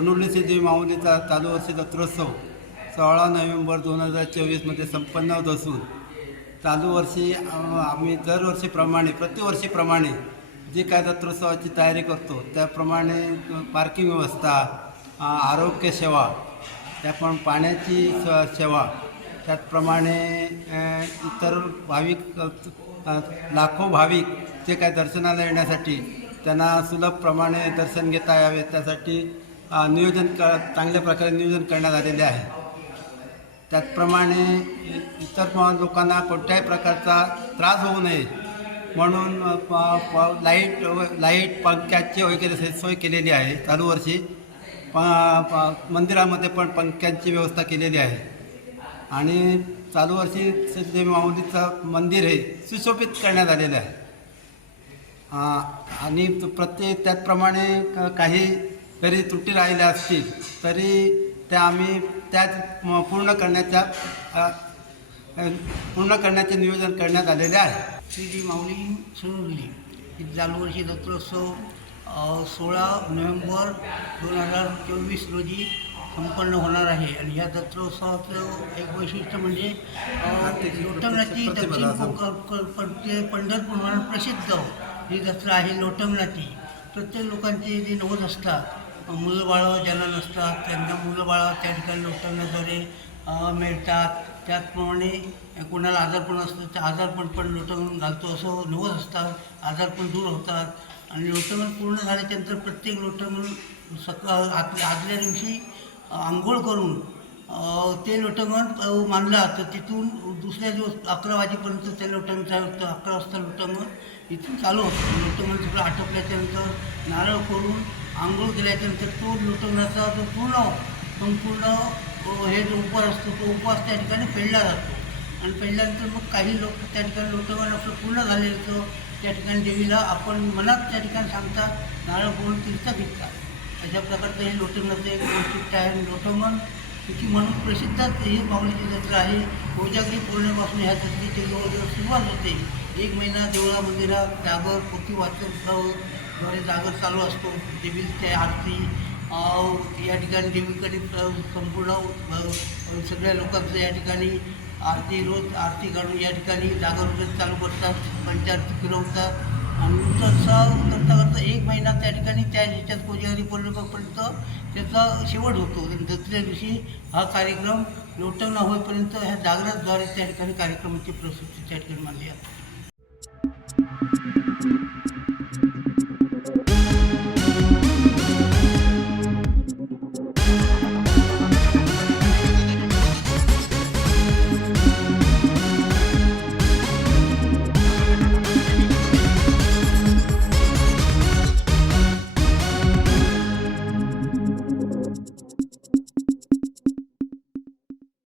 कनुर्ली देवी माऊलीचा चालू वर्षी जत्रोत्सव सोळा नोव्हेंबर दोन हजार चोवीसमध्ये संपन्न होत असून चालू वर्षी आम्ही दरवर्षीप्रमाणे प्रतिवर्षीप्रमाणे जी काय जत्रोत्सवाची तयारी करतो त्याप्रमाणे पार्किंग व्यवस्था आरोग्य सेवा त्यापण पाण्याची सेवा त्याचप्रमाणे इतर भाविक लाखो भाविक जे काय दर्शनाला येण्यासाठी त्यांना सुलभप्रमाणे दर्शन घेता यावे त्यासाठी नियोजन क चांगल्या प्रकारे नियोजन करण्यात आलेले आहे. त्याचप्रमाणे इ- इतर लोकांना कोणत्याही प्रकारचा त्रास होऊ नये म्हणून प- प- लाइट व- लाइट पंख्याची वगैरे सोय केलेली आहे चालू वर्षी. प प- मंदिरामध्ये पण पंख्यांची व्यवस्था केलेली आहे. आणि चालू वर्षी सिद्धदेवी माऊलीचं मंदिर हे सुशोभित करण्यात आलेलं आहे. आणि प्रत्येक त्याचप्रमाणे क- काही जरी त्रुटी राहिल्या असतील तरी त्या आम्ही त्याच म- पूर्ण करण्याच्या पूर्ण करण्याचे नियोजन करण्यात आलेले आहे. श्री जी माऊली सुरुली ही चालू वर्षी जत्रोत्सव सोळा नोव्हेंबर दोन हजार चोवीस रोजी संपन्न होणार आहे. आणि ह्या जत्रोत्सवाचं एक वैशिष्ट्य म्हणजे अ, लोटंगणाची दक्षिण पंढरपूर म्हणून प्रसिद्ध. ही जत्रा आहे लोटंगणाची प्रत्येक लोकांचे जे नवस असतात मुलं बाळं ज्यांना नसतात त्यांना मुलं बाळं त्या ठिकाणी लोटंगणाद्वारे अ, मिळतात. त्याचप्रमाणे कोणाला आजारपण असतं त्या आजारपण पण लोटंगण घालतो. असं नवस असतात. आजारपण दूर होतात. आणि लोटंगण पूर्ण झाल्याच्यानंतर प्रत्येक लोटंगण सकाळ आत आदल्या दिवशी आंघोळ करून ते लोटंगण मानलं तर तिथून दुसऱ्या दिवस अकरा वाजेपर्यंत ते लोटंग चालतं अकरा वाजता लोटंगण इथून चालू होतं. लोटंगण सगळं आटोपल्याच्यानंतर नारळ करून आंघोळ केल्याच्यानंतर तो लुटवण्याचा जो पूर्ण संपूर्ण हे जो उपवास असतो तो उपवास त्या ठिकाणी पेडला जातो. आणि पेडल्यानंतर मग काही लोक त्या ठिकाणी लुटवण आपलं पूर्ण झालेलं असतं त्या ठिकाणी देवीला आपण मनात त्या ठिकाणी सांगतात नारळ बोलून तीर्थ घेतात अशा प्रकारचं हे लोटंगणाचं एक वैशिष्ट्य आहे आणि लोटंगण तिची म्हणून प्रसिद्धच ही माऊलीची जत्रा आहे. कोजागरी पौर्णिमेपासून ह्या जत्रेची जवळजवळ सुरुवात होते. एक महिना देवळा मंदिरात जागर पोथी वाचन द्वारे जागर चालू असतो. देवीची आरती या ठिकाणी देवीकडे संपूर्ण सगळ्या लोकांचं या ठिकाणी आरती रोज आरती काढून या ठिकाणी जागर वगैरे चालू करतात पंचायत फिरवतात. आणि तसं करता करता एक महिना त्या ठिकाणी त्या ह्याच्यात कोजागरी पौर्णिमापर्यंत त्याचा शेवट होतो. दसऱ्या दुसऱ्या दिवशी हा कार्यक्रम लोटंगणा होईपर्यंत ह्या जागराद्वारे त्या ठिकाणी कार्यक्रमाची प्रस्तुती त्या ठिकाणी मानली जाते.